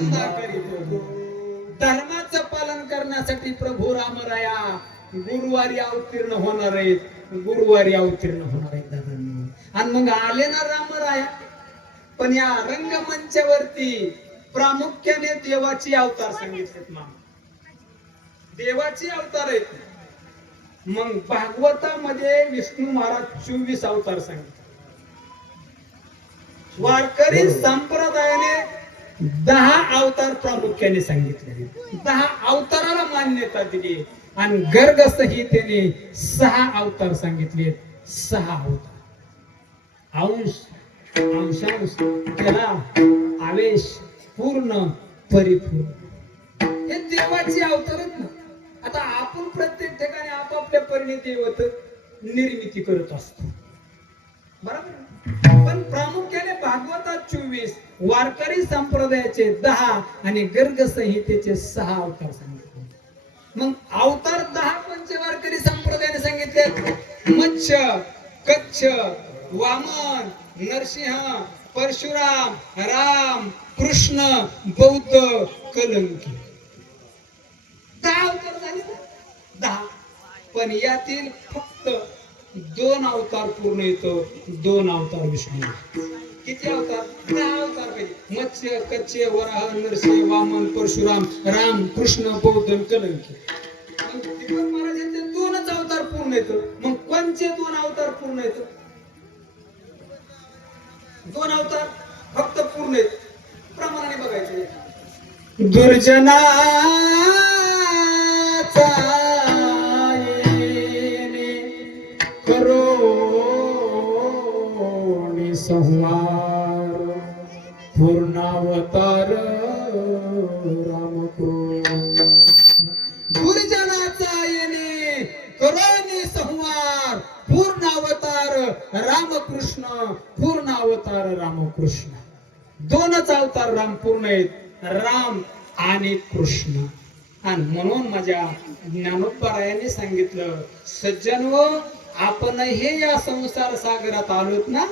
धंदा करीत धर्माचं पालन करण्यासाठी प्रभू रामराया गुरुवारी अवतीर्ण होणार आहेत. गुरुवारी अवतीर्ण होणार आहेत दादांनी. आणि मग आले ना रामराया. पण या रंगमंचावरती प्रामुख्याने देवाची अवतार सांगितलेत मामा. देवाची अवतार आहेत. मग भागवतामध्ये विष्णू महाराज 24 अवतार सांगितले. वारकरी संप्रदायाने 10 अवतार प्रामुख्याने सांगितले. 10 अवताराला मान्यता दिली. आणि गर्ग संहितेने 6 अवतार सांगितले. 6 अवतार अंश अंशांश त्याला आवेश पूर्ण परिपूर्ण हे देवाचे अवतार आहेत ना. आता आपण प्रत्येक ठिकाणी आपापल्या परीने देवत निर्मिती करत असतो बरोबर. पण प्रामुख्याने भागवतात 24 वारकरी संप्रदायाचे 10 आणि गर्ग संहितेचे 6 अवतार सांगितले. मग अवतार 10 पंचवारकरी संप्रदायाने सांगितले. मत्स्य कच्छ वामन नरसिंह परशुराम राम कृष्ण बौद्ध कलंकी 10 अवतार झाले. 10 पण यातील फक्त 2 अवतार पूर्ण येतो. 2 अवतार विष्णू. किती अवतार? 10 अवतार पाहिजे. मत्स्य कच्छ वराह नरसिंह वामन परशुराम राम कृष्ण बौद्ध कलंकी. दीपक महाराजांचे 2च अवतार पूर्ण येतो. मग कोणचे 2 अवतार पूर्ण येतो? 2 अवतार फक्त पूर्ण येत प्रमाणाने बघायचे. दुर्जनाचा करोनी संहार पूर्णावतार रामकृष्ण. दुर्जनाचा येणे करोनी संहार पूर्णावतार रामकृष्ण. पूर्णावतार रामकृष्ण. 2च अवतार राम पूर्ण आहेत. राम आणि कृष्ण. आणि म्हणून माझ्या ज्ञानोबरायाने सांगितलं सज्जनव आपण हे या संसार सागरात आलोत ना.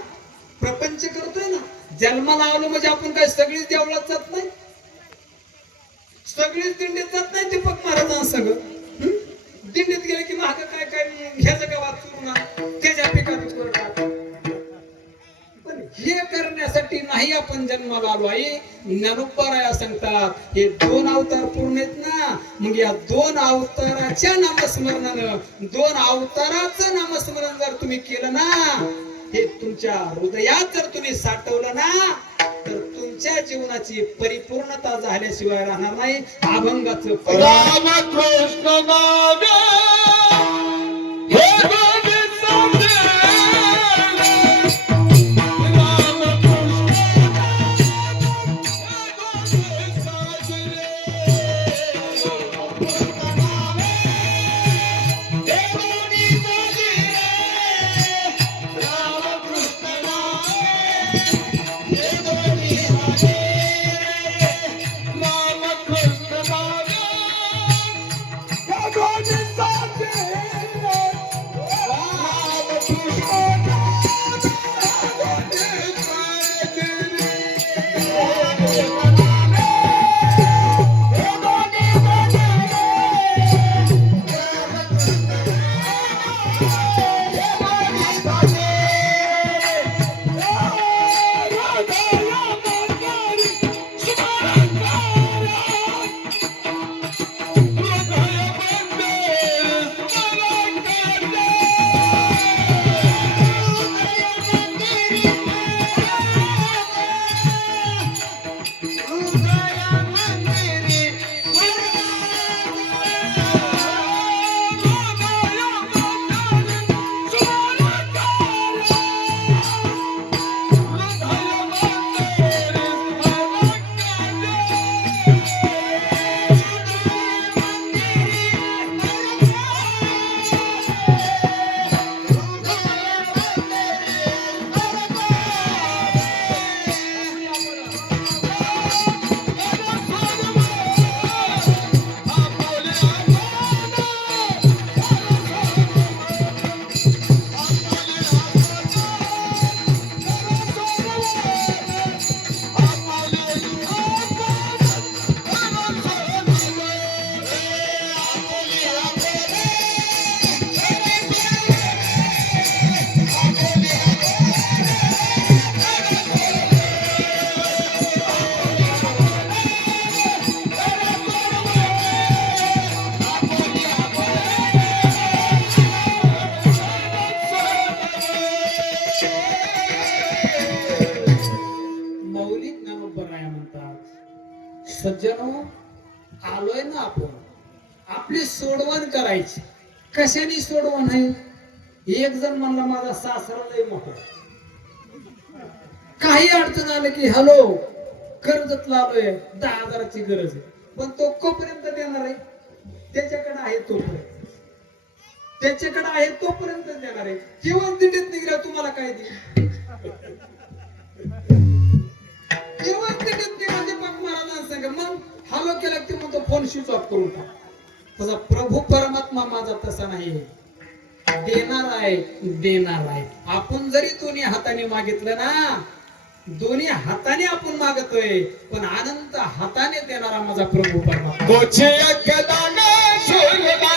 प्रपंच करतोय ना. जन्माला आलो म्हणजे आपण काय सगळीच देवळात जात नाही. सगळीच दिंडीत जात नाही. दीपक महाराजांसंग दिंडीत गेले की महाग काय काय ह्याच गावात चुरून त्याच्या पिकात टाक. पण हे करण्यासाठी नाही आपण जन्माला आलो आहे. ज्ञानोबराया सांगतात हे 2 अवतार पूर्ण आहेत ना. मग या 2 अवताराच्या नामस्मरणानं 2 अवताराचं नामस्मरण जर तुम्ही केलं ना हे तुमच्या हृदयात जर तुम्ही साठवलं ना तर तुमच्या जीवनाची परिपूर्णता झाल्याशिवाय राहणार नाही. अभंगाचं रामकृष्ण नाम आपण आपली सोडवण करायची. कशाने सोडवण आहे? एक जण म्हणला माझा सासरा लय मोठा, काही अडचण आलं की हॅलो कर्जत लावलोय 10,000ची गरज आहे, पण तो कोपर्यंत देणार आहे? त्याच्याकडे आहे तोपर्यंत, त्याच्याकडे आहे तोपर्यंत देणार आहे. जेवण दिंडीत निघाला तुम्हाला काय देईल? जेवण दिंडीत निघाला दीपक महाराजांना सांगा, मग हॅलो केला की मग तो फोन स्विच ऑफ करून टाक. तसा प्रभू परमात्मा माझा तसा नाही, देणार आहे, देणार आहे. आपण जरी दोन्ही हाताने मागितलं ना, दोन्ही हाताने आपण मागतोय, पण अनंत हाताने देणारा माझा प्रभू परमात्मा. कुछ एक दाना